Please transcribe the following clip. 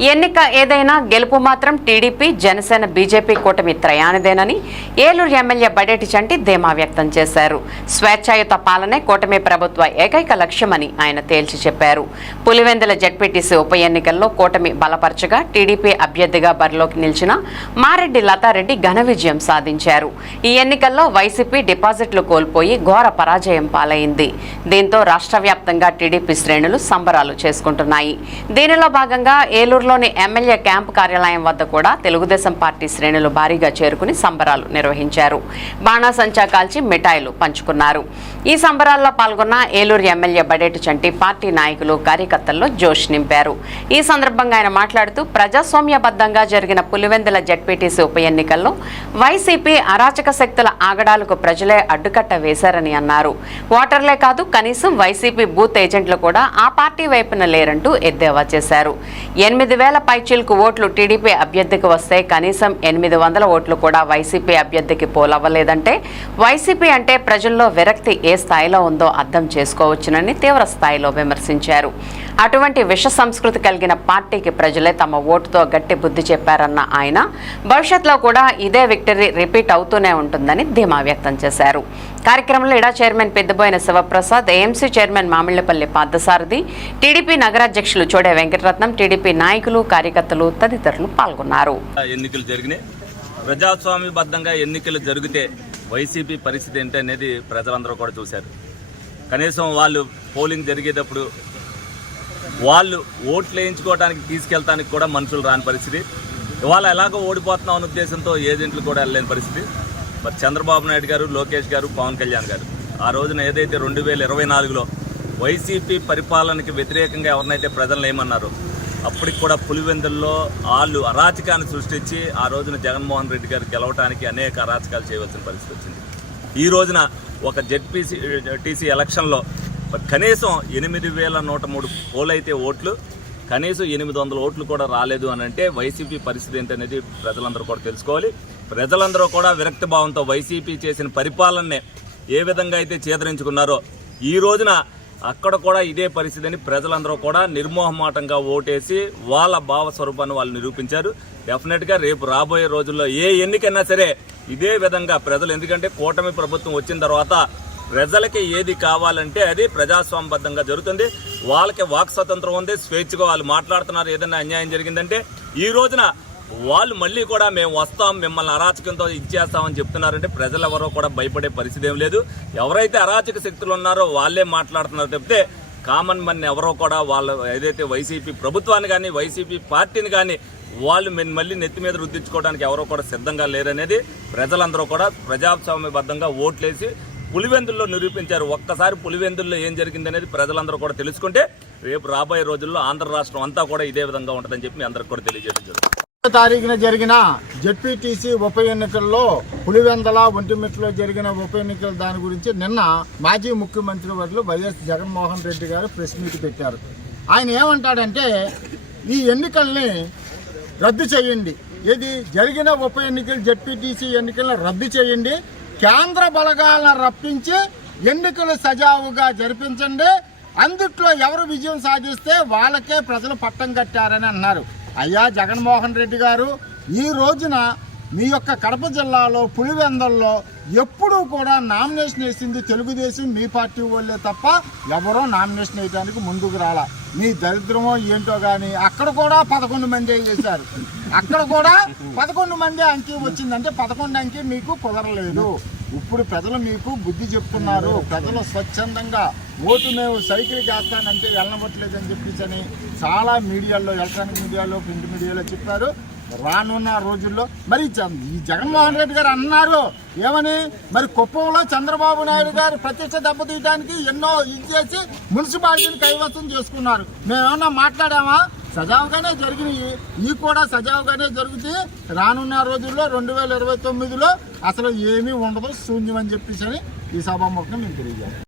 ఎన్నిక ఏదైనా గెలుపు మాత్రం టీడీపీ జనసేన బీజేపీ కూటమి త్రయానిదేనని ఏలూరు ఎమ్మెల్యే బడేటి చంటి ధీమా వ్యక్తం చేశారు. స్వేచ్ఛాయుత పాలనే కూటమి ప్రభుత్వ ఏకైక లక్ష్యమని ఆయన తేల్చి చెప్పారు. పులివెందుల జడ్పీటీసీ ఉప ఎన్నికల్లో కూటమి బలపరచగా టీడీపీ అభ్యర్థిగా బరిలోకి నిలిచిన మారెడ్డి లతారెడ్డి ఘన విజయం సాధించారు. ఈ ఎన్నికల్లో వైసీపీ డిపాజిట్లు కోల్పోయి ఘోర పరాజయం పాలైంది. దీంతో రాష్ట్ర వ్యాప్తంగా టీడీపీ శ్రేణులు సంబరాలు చేసుకుంటున్నాయి. దీనిలో భాగంగా ఏలూరు ఏలూరులోని ఎమ్మెల్యే క్యాంపు కార్యాలయం వద్ద కూడా తెలుగుదేశం పార్టీ శ్రేణులు భారీగా చేరుకుని సంబరాలు నిర్వహించారు. బాణాసంచా కాల్చి మిఠాయిలు పంచుకున్నారు. ఈ సంబరాల్లో పాల్గొన్న ఏలూరు ఎమ్మెల్యే బడేటి చంటి పార్టీ నాయకులు కార్యకర్తల్లో జోష్ నింపారు. ఈ సందర్భంగా ఆయన మాట్లాడుతూ ప్రజాస్వామ్యబద్ధంగా జరిగిన పులివెందుల జడ్పీటీసీ ఉప ఎన్నికల్లో వైసీపీ అరాచక శక్తుల ఆగడాలకు ప్రజలే అడ్డుకట్ట వేశారని అన్నారు. ఓటర్లే కాదు కనీసం వైసీపీ బూత్ ఏజెంట్లు కూడా ఆ పార్టీ వైపున లేరంటూ ఎద్దేవా చేశారు. ఎనిమిది వేల పైచీలకు ఓట్లు టీడీపీ అభ్యర్థికి వస్తే కనీసం ఎనిమిది వందల ఓట్లు కూడా వైసీపీ అభ్యర్థికి పోలవ్వలేదంటే వైసీపీ అంటే ప్రజల్లో విరక్తి ఏ స్థాయిలో ఉందో అర్థం చేసుకోవచ్చునని తీవ్ర స్థాయిలో విమర్శించారు. అటువంటి విష సంస్కృతి కలిగిన పార్టీకి ప్రజలే తమ ఓటుతో గట్టి బుద్ధి చెప్పారన్న ఆయన. భవిష్యత్తులో కూడా ఇదే విక్టరీ రిపీట్ అవుతూనే ఉంటుందని ధీమా వ్యక్తం చేశారు. కార్యక్రమంలో ఇడా chairman Peddaboina Sivaprasad AMC chairman Mamillapalli Parthasarathi TDP నగరాధ్యక్షులు Chode Venkataratnam TDP నాయకులు కార్యకర్తలు తదితరులు పాల్గొన్నారు. ఎన్నికలు జరిగినాయి. ప్రజాస్వామ్యబద్ధంగా ఎన్నికలు జరిగితే వైసీపీ పరిస్థితి ఏంటనేది ప్రజలందరూ కూడా చూశారు. కనీసం వాళ్ళు పోలింగ్ జరిగేటప్పుడు వాళ్ళు ఓట్లు వేయించుకోవడానికి తీసుకెళ్తానికి కూడా మనుషులు రాని పరిస్థితి. ఇవాళ ఎలాగో ఓడిపోతున్నాం అనే ఉద్దేశంతో ఏజెంట్లు కూడా వెళ్ళలేని పరిస్థితి. మరి చంద్రబాబు నాయుడు గారు లోకేష్ గారు పవన్ కళ్యాణ్ గారు ఆ రోజున ఏదైతే రెండు వేల ఇరవై నాలుగులో వైసీపీ పరిపాలనకి వ్యతిరేకంగా ఎవరినైతే ప్రజలు ఏమన్నారో అప్పటికి కూడా పులివెందుల్లో వాళ్ళు అరాచకాన్ని సృష్టించి ఆ రోజున జగన్మోహన్ రెడ్డి గారు గెలవడానికి అనేక అరాచకాలు చేయవలసిన పరిస్థితి వచ్చింది. ఈ రోజున ఒక జెడ్పీసీ టీసీ ఎలక్షన్లో కనీసం ఎనిమిది వేల నూట మూడు పోలైతే ఓట్లు కనీసం ఎనిమిది వందల ఓట్లు కూడా రాలేదు అని అంటే వైసీపీ పరిస్థితి ఏంటనేది ప్రజలందరూ కూడా తెలుసుకోవాలి. ప్రజలందరూ కూడా విరక్తి భావంతో వైసీపీ చేసిన పరిపాలననే ఏ విధంగా అయితే చేదరించుకున్నారో ఈ రోజున అక్కడ కూడా ఇదే పరిస్థితి అని ప్రజలందరూ కూడా నిర్మోహమాటంగా ఓటేసి వాళ్ళ భావ స్వరూపాన్ని వాళ్ళు నిరూపించారు. డెఫినెట్గా రేపు రాబోయే రోజుల్లో ఏ ఎన్నికైనా సరే ఇదే విధంగా ప్రజలు ఎందుకంటే కూటమి ప్రభుత్వం వచ్చిన తర్వాత ప్రజలకి ఏది కావాలంటే అది ప్రజాస్వామ్యబద్ధంగా జరుగుతుంది. వాళ్ళకి వాక్ స్వతంత్రం ఉంది. స్వేచ్ఛగా వాళ్ళు మాట్లాడుతున్నారు. ఏదైనా అన్యాయం జరిగిందంటే ఈ రోజున వాళ్ళు మళ్ళీ కూడా మేము వస్తాం మిమ్మల్ని అరాచకంతో ఇచ్చేస్తామని చెప్తున్నారంటే ప్రజలు ఎవరో కూడా భయపడే పరిస్థితి ఏం లేదు. ఎవరైతే అరాచక శక్తులు ఉన్నారో వాళ్ళే మాట్లాడుతున్నారు చెప్తే కామన్ మన్ ఎవరో కూడా వాళ్ళ ఏదైతే వైసీపీ ప్రభుత్వాన్ని కానీ వైసీపీ పార్టీని కానీ వాళ్ళు మేము మళ్ళీ నెత్తి మీద రుద్దించుకోవడానికి ఎవరో కూడా సిద్ధంగా లేరనేది ప్రజలందరూ కూడా ప్రజాస్వామ్యబద్ధంగా ఓట్లేసి పులివెందుల్లో నిరూపించారు. ఒక్కసారి పులివెందుల్లో ఏం జరిగిందనేది ప్రజలందరూ కూడా తెలుసుకుంటే రేపు రాబోయే రోజుల్లో ఆంధ్ర రాష్ట్రం అంతా కూడా ఇదే విధంగా ఉంటుందని చెప్పి మీ అందరికి కూడా తెలియజేయడం జరుగుతుంది. తారీఖున జరిగిన జడ్పీటీసీ ఉప ఎన్నికల్లో పులివెందల ఒంటిమిట్టలో జరిగిన ఉప ఎన్నికల దాని గురించి నిన్న మాజీ ముఖ్యమంత్రి వర్లు వైఎస్ జగన్మోహన్ రెడ్డి గారు ప్రెస్ మీట్ పెట్టారు. ఆయన ఏమంటాడంటే ఈ ఎన్నికల్ని రద్దు చేయండి. ఇది జరిగిన ఉప ఎన్నికలు జడ్పీటీసీ ఎన్నికలను రద్దు చేయండి. కేంద్ర బలగాలను రప్పించి ఎన్నికలు సజావుగా జరిపించండి. అందుట్లో ఎవరు విజయం సాధిస్తే వాళ్ళకే ప్రజలు పట్టం కట్టారని అన్నారు. అయ్యా జగన్మోహన్ రెడ్డి గారు ఈ రోజున మీ యొక్క కడప జిల్లాలో పులివెందల్లో ఎప్పుడూ కూడా నామినేషన్ వేసింది తెలుగుదేశం మీ పార్టీ వాళ్ళే తప్ప ఎవరో నామినేషన్ వేయడానికి ముందుకు రాలా. మీ దరిద్రమో ఏంటో కానీ అక్కడ కూడా పదకొండు మంది చేశారు. అక్కడ కూడా పదకొండు మంది అంకి వచ్చిందంటే పదకొండు అంకి మీకు కుదరలేదు. ఇప్పుడు ప్రజలు మీకు బుద్ధి చెప్తున్నారు. ప్రజలు స్వచ్ఛందంగా ఓటు మేము సైకిల్ చేస్తానంటే వెళ్ళనవట్లేదని చెప్పేసి అని చాలా మీడియాలో ఎలక్ట్రానిక్ మీడియాలో ప్రింట్ మీడియాలో చెప్పారు. రానున్న రోజుల్లో మరి ఈ జగన్మోహన్ రెడ్డి గారు అన్నారు. ఏమని? మరి కుప్పంలో చంద్రబాబు నాయుడు గారు ప్రత్యక్ష దెబ్బతీయడానికి ఎన్నో ఇది చేసి మున్సిపాలిటీని కైవసం చేసుకున్నారు. మేమేమన్నా మాట్లాడామా? సజావుగానే జరిగినాయి. ఈ కూడా సజావుగానే జరుగుతాయి. రానున్న రోజుల్లో రెండు వేల ఇరవై తొమ్మిదిలో అసలు ఏమీ ఉండదు. శూన్యం అని చెప్పేసి అని ఈ సభాముఖం మేము తెలియజేస్తాం.